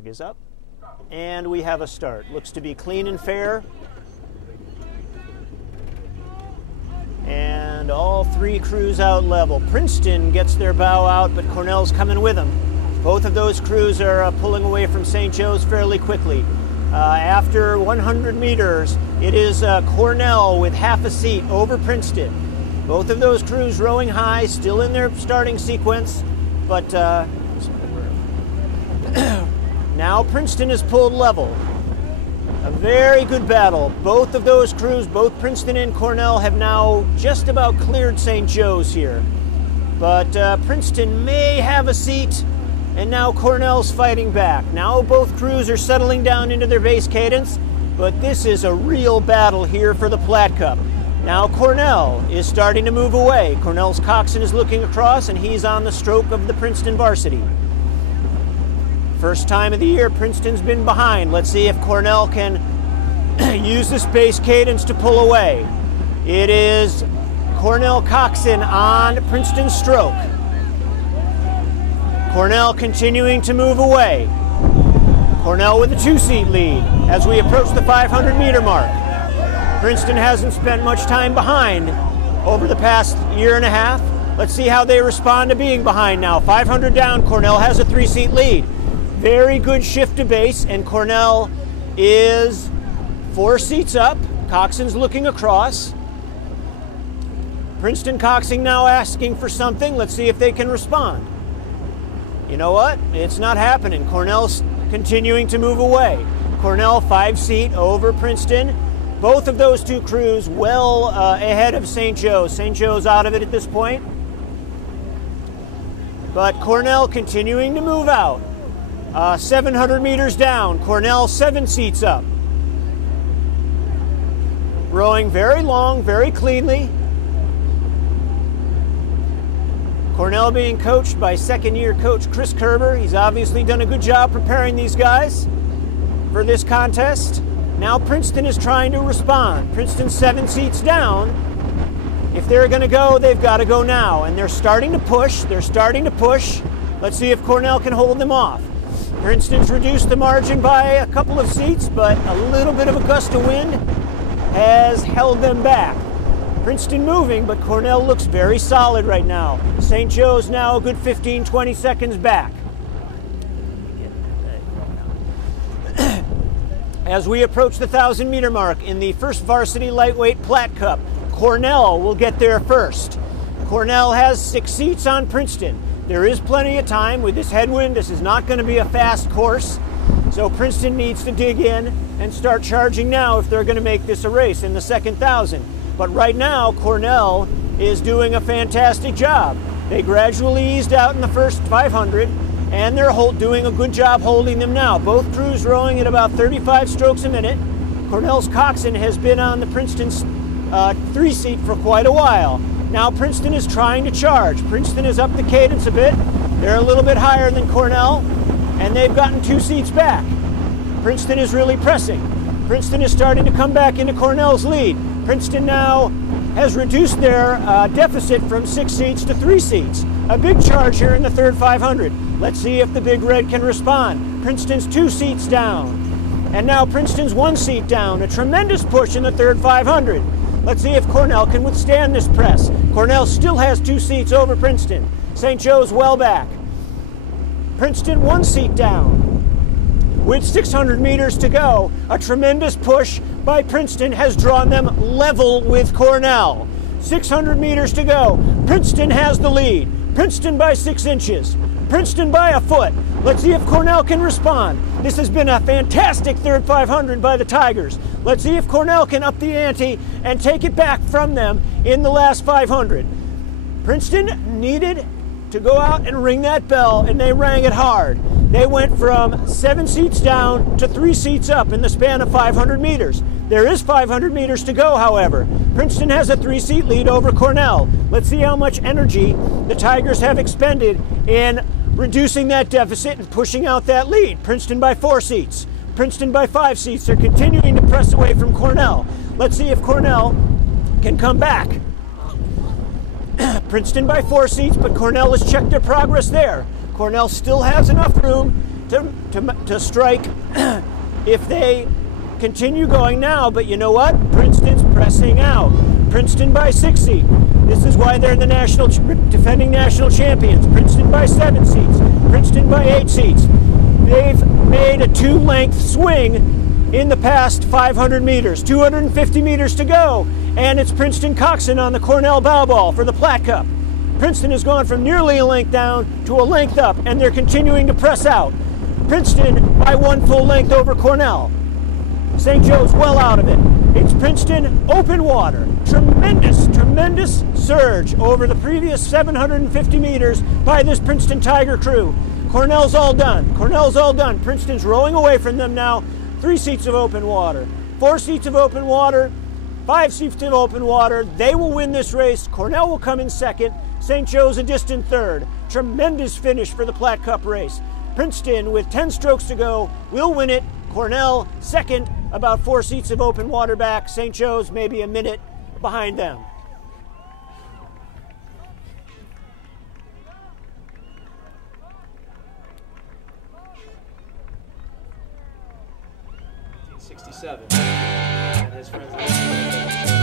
Flag is up. And we have a start. Looks to be clean and fair. And all three crews out level. Princeton gets their bow out, but Cornell's coming with them. Both of those crews are pulling away from St. Joe's fairly quickly. After 100 meters, it is Cornell with half a seat over Princeton. Both of those crews rowing high, still in their starting sequence, but now Princeton is pulled level. A very good battle. Both of those crews, both Princeton and Cornell, have now just about cleared St. Joe's here. But Princeton may have a seat, and now Cornell's fighting back. Now both crews are settling down into their base cadence, but this is a real battle here for the Platte Cup. Now Cornell is starting to move away. Cornell's coxswain is looking across, and he's on the stroke of the Princeton varsity. First time of the year, Princeton's been behind. Let's see if Cornell can use this base cadence to pull away. It is Cornell coxswain on Princeton's stroke. Cornell continuing to move away. Cornell with a 2-seat lead as we approach the 500-meter mark. Princeton hasn't spent much time behind over the past year and a half. Let's see how they respond to being behind now. 500 down, Cornell has a 3-seat lead. Very good shift to base, and Cornell is 4 seats up. Coxswain's looking across. Princeton coxswain now asking for something. Let's see if they can respond. You know what? It's not happening. Cornell's continuing to move away. Cornell 5-seat over Princeton. Both of those two crews well ahead of St. Joe's. St. Joe's out of it at this point. But Cornell continuing to move out. 700 meters down, Cornell 7 seats up. Rowing very long, very cleanly. Cornell being coached by second-year coach Chris Kerber. He's obviously done a good job preparing these guys for this contest. Now Princeton is trying to respond. Princeton's 7 seats down. If they're going to go, they've got to go now. And they're starting to push. They're starting to push. Let's see if Cornell can hold them off. Princeton's reduced the margin by a couple of seats, but a little bit of a gust of wind has held them back. Princeton moving, but Cornell looks very solid right now. St. Joe's now a good 15, 20 seconds back. As we approach the 1,000-meter mark in the first varsity lightweight Platte Cup, Cornell will get there first. Cornell has 6 seats on Princeton. There is plenty of time with this headwind. This is not going to be a fast course. So Princeton needs to dig in and start charging now if they're going to make this a race in the second 1,000. But right now, Cornell is doing a fantastic job. They gradually eased out in the first 500, and they're doing a good job holding them now. Both crews rowing at about 35 strokes a minute. Cornell's coxswain has been on the Princeton's 3-seat for quite a while. Now Princeton is trying to charge. Princeton has upped the cadence a bit. They're a little bit higher than Cornell, and they've gotten 2 seats back. Princeton is really pressing. Princeton is starting to come back into Cornell's lead. Princeton now has reduced their deficit from 6 seats to 3 seats. A big charge here in the third 500. Let's see if the Big Red can respond. Princeton's 2 seats down. And now Princeton's 1 seat down. A tremendous push in the third 500. Let's see if Cornell can withstand this press. Cornell still has 2 seats over Princeton. St. Joe's well back. Princeton 1 seat down. With 600 meters to go, a tremendous push by Princeton has drawn them level with Cornell. 600 meters to go. Princeton has the lead. Princeton by 6 inches. Princeton by a foot. Let's see if Cornell can respond. This has been a fantastic third 500 by the Tigers. Let's see if Cornell can up the ante and take it back from them in the last 500. Princeton needed to go out and ring that bell, and they rang it hard. They went from 7 seats down to 3 seats up in the span of 500 meters. There is 500 meters to go, however. Princeton has a 3-seat lead over Cornell. Let's see how much energy the Tigers have expended in reducing that deficit and pushing out that lead. Princeton by 4 seats. Princeton by 5 seats. They're continuing to press away from Cornell. Let's see if Cornell can come back. Princeton by 4 seats, but Cornell has checked their progress there. Cornell still has enough room to strike if they continue going now, but you know what? Princeton's pressing out. Princeton by 6 seats. This is why they're the defending national champions. Princeton by 7 seats. Princeton by 8 seats. They've made a 2-length swing in the past 500 meters. 250 meters to go, and it's Princeton Coxon on the Cornell bow ball for the Platte Cup. Princeton has gone from nearly a length down to a length up, and they're continuing to press out. Princeton by 1 full length over Cornell. St. Joe's well out of it. It's Princeton open water. Tremendous surge over the previous 750 meters by this Princeton Tiger crew. Cornell's all done. Cornell's all done. Princeton's rowing away from them now. 3 seats of open water, 4 seats of open water, 5 seats of open water. They will win this race. Cornell will come in second. St. Joe's a distant third. Tremendous finish for the Platte Cup race. Princeton, with 10 strokes to go, will win it. Cornell second, about 4 seats of open water back. St. Joe's maybe a minute behind them. '67. And his friends.